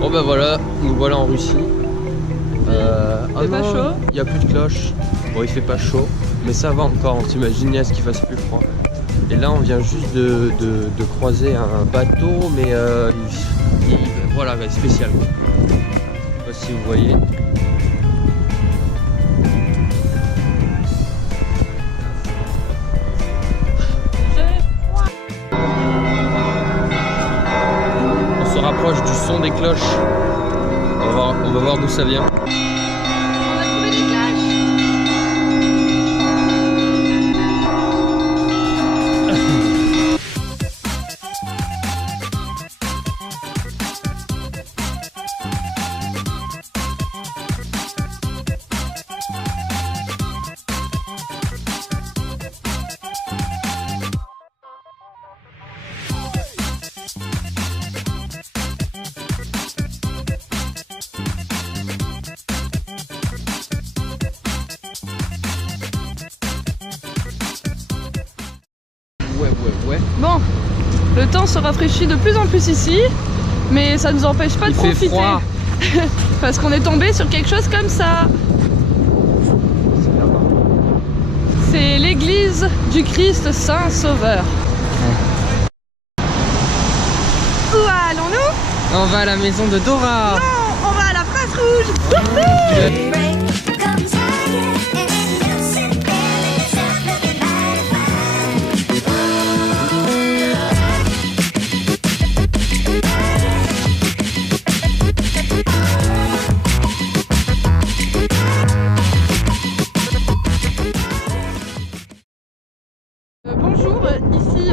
Bon bah voilà, nous voilà en Russie. Il fait pas chaud. Il n'y a plus de cloche. Bon, il fait pas chaud, mais ça va encore. On s'imagine à ce qu'il fasse plus froid. Et là, on vient juste de croiser un bateau, mais voilà, spécial. Je sais pas si vous voyez. On se rapproche du son des cloches. On va voir d'où ça vient. On a trouvé des cloches. Ouais. Bon, le temps se rafraîchit de plus en plus ici, mais ça ne nous empêche pas de profiter. Froid. Parce qu'on est tombé sur quelque chose comme ça. C'est l'église du Christ Saint Sauveur. Où allons-nous? On va à la maison de Dora. Non, on va à la Prince Rouge. Bonjour, ici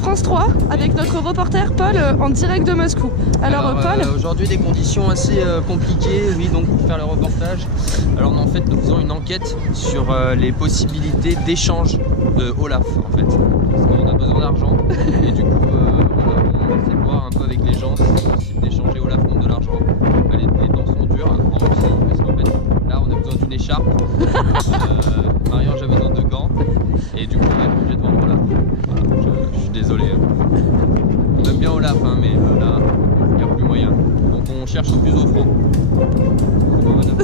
France 3 avec notre reporter Paul en direct de Moscou. Alors Paul, aujourd'hui des conditions assez compliquées, oui, donc pour faire le reportage. Alors en fait nous faisons une enquête sur les possibilités d'échange de Olaf en fait. Parce qu'on a besoin d'argent et du coup on essaie de voir un peu avec les gens si c'est possible d'échanger Olaf contre de l'argent. Les temps sont durs en Russie parce qu'en fait là on a besoin d'une écharpe. Marie-Ange a besoin de gants. Et du coup on va être obligé de vendre Olaf. Voilà, je suis désolé. On aime bien Olaf hein, mais là il n'y a plus moyen. Donc on cherche au plus offrant. C'est bon madame.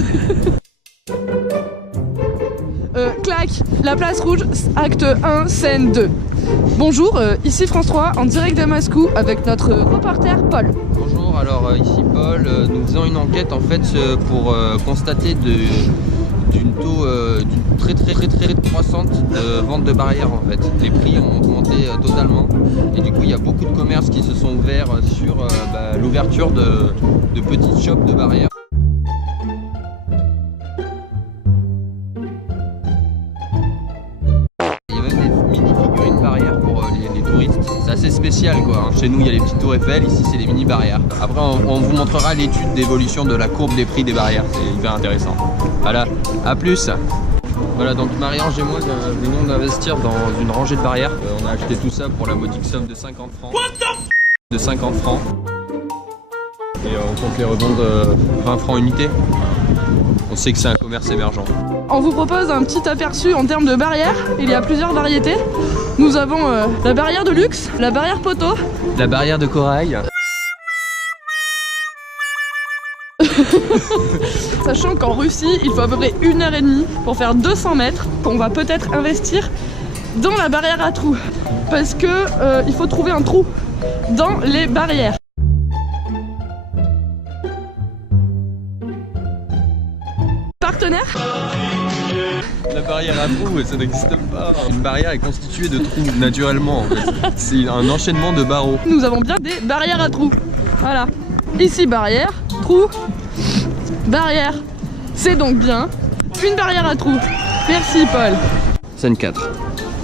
clac, la place rouge, acte 1, scène 2. Bonjour, ici France 3 en direct de Moscou avec notre reporter Paul. Bonjour, alors ici Paul, nous faisons une enquête en fait pour constater d'une très croissante de vente de barrières en fait. Les prix ont augmenté totalement et du coup il y a beaucoup de commerces qui se sont ouverts sur l'ouverture de petites shops de barrières. Il y a même des mini-figurines barrières pour les touristes. C'est assez spécial quoi. Chez nous il y a les petites tours Eiffel, ici c'est les mini barrières. Après on vous montrera l'étude d'évolution de la courbe des prix des barrières, c'est hyper intéressant. Voilà, à plus. Voilà, donc Marie-Ange et moi venons d'investir dans une rangée de barrières. On a acheté tout ça pour la modique somme de 50 francs. De 50 francs. Et on compte les revendre 20 francs unité. On sait que c'est un commerce émergent. On vous propose un petit aperçu en termes de barrières. Il y a plusieurs variétés. Nous avons la barrière de luxe, la barrière poteau, La barrière de corail. Sachant qu'en Russie, il faut à peu près 1h30 pour faire 200 mètres, qu'on va peut-être investir dans la barrière à trous. Parce que il faut trouver un trou dans les barrières. Partenaire? La barrière barrière à trous, ça n'existe pas. Une barrière est constituée de trous naturellement en fait. C'est un enchaînement de barreaux. Nous avons bien des barrières à trous. Voilà. Ici barrière, trou, barrière. C'est donc bien une barrière à trous. Merci Paul. Scène 4.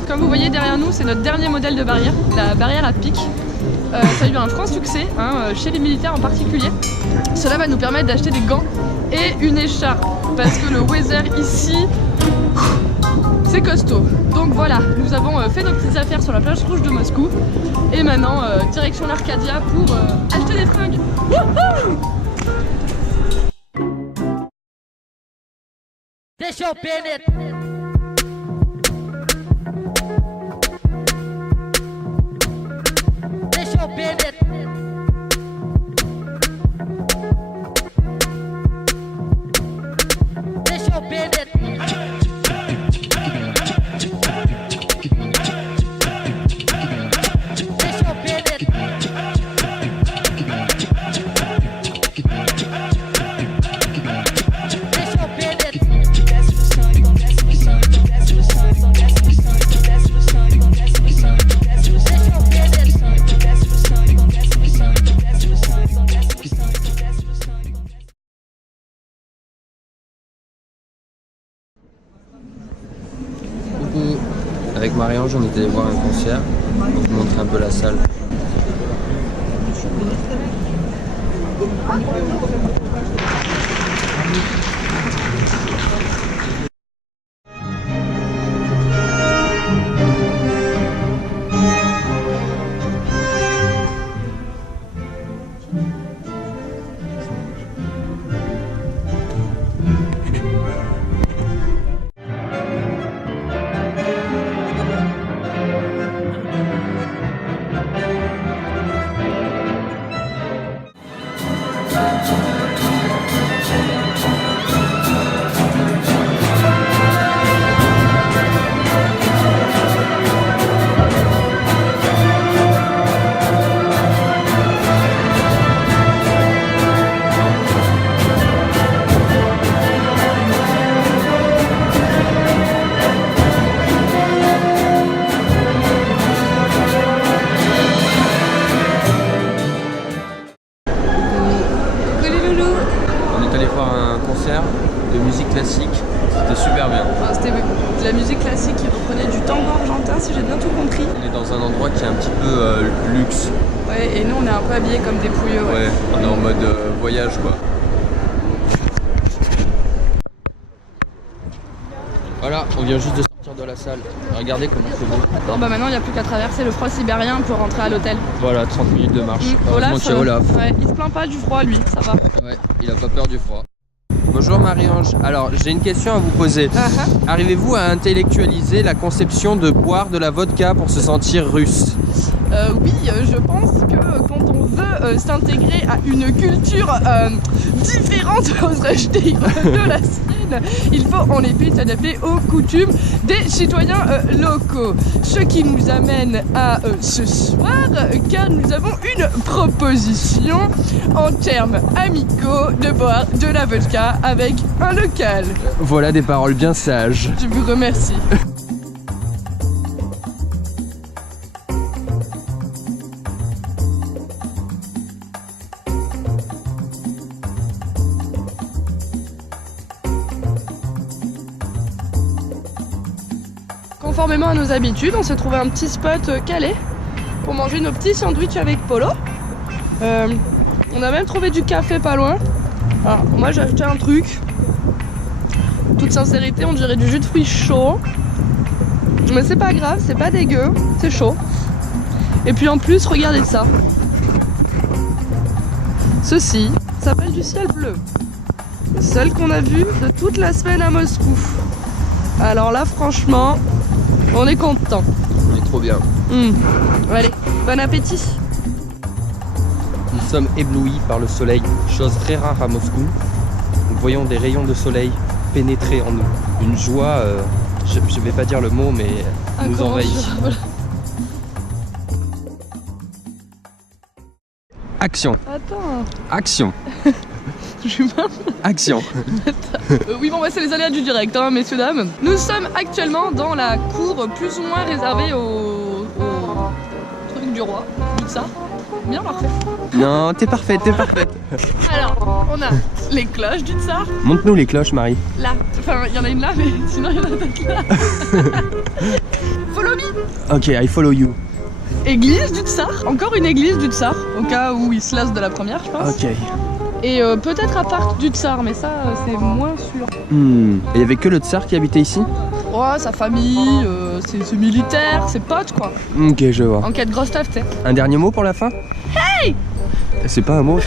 Comme vous voyez derrière nous, c'est notre dernier modèle de barrière, la barrière à pic. Ça a eu un franc succès chez les militaires en particulier. Cela va nous permettre d'acheter des gants et une écharpe parce que le weather ici, c'est costaud. Donc voilà, nous avons fait nos petites affaires sur la plage rouge de Moscou et maintenant direction l'Arcadia pour acheter des fringues. Wouhou! Deixa eu penetrar. Deixa eu penetrar. Deixa eu penetrar. Deixa eu Coucou. Avec Marie-Ange, on était allé voir un concert. On vous montrer un peu la salle. De musique classique, c'était super bien. Enfin, c'était de la musique classique qui reprenait du tango argentin, si j'ai bien tout compris. On est dans un endroit qui est un petit peu luxe. Ouais, et nous on est un peu habillés comme des pouilleux. Ouais, on est en mode voyage quoi. Voilà, on vient juste de sortir de la salle. Regardez comment c'est beau. Bon bah maintenant il n'y a plus qu'à traverser le froid sibérien pour rentrer à l'hôtel. Voilà, 30 minutes de marche. Heureusement qu'il y a Olaf. Ouais, il se plaint pas du froid lui, ça va. Ouais, il a pas peur du froid. Bonjour Marie-Ange, alors j'ai une question à vous poser. Arrivez-vous à intellectualiser la conception de boire de la vodka pour se sentir russe? Oui, je pense que quand on veut s'intégrer à une culture différente, oserais-je dire, de la sienne, il faut en effet s'adapter aux coutumes des citoyens locaux. Ce qui nous amène à ce soir, car nous avons une proposition en termes amicaux de boire de la vodka avec un local. Voilà des paroles bien sages. Je vous remercie. Conformément à nos habitudes, on s'est trouvé un petit spot calé pour manger nos petits sandwichs avec Polo. On a même trouvé du café pas loin. Alors, moi j'ai acheté un truc. Toute sincérité, on dirait du jus de fruits chaud. Mais c'est pas grave, c'est pas dégueu, c'est chaud. Et puis en plus, regardez ça. Ceci s'appelle du ciel bleu. Le seul qu'on a vu de toute la semaine à Moscou. Alors là, franchement, on est content. On est trop bien. Allez, bon appétit. Nous sommes éblouis par le soleil, chose très rare à Moscou. Nous voyons des rayons de soleil pénétrer en nous. Une joie, je vais pas dire le mot, mais nous envahit. Voilà. Action. Attends. Action. J'humain. Action. Oui, bon, bah, c'est les aléas du direct, hein, messieurs, dames. Nous sommes actuellement dans la cour plus ou moins réservée au truc du roi, du tsar. Bien parfait. Non, t'es parfaite, t'es parfaite. Alors, on a les cloches du tsar. Montre-nous les cloches, Marie. Là. Enfin, il y en a une là, mais sinon il y en a d'autres là. Follow me. Ok, I follow you. Église du tsar. Encore une église du tsar, au cas où il se lasse de la première, je pense. Ok. Et peut-être appart du tsar, mais ça, c'est moins sûr. Et il y avait que le tsar qui habitait ici? Ouais, sa famille, ses militaires, ses potes, quoi. Ok, je vois. En quête grosse stuff, tu sais. Un dernier mot pour la fin? Hey! C'est pas un mot.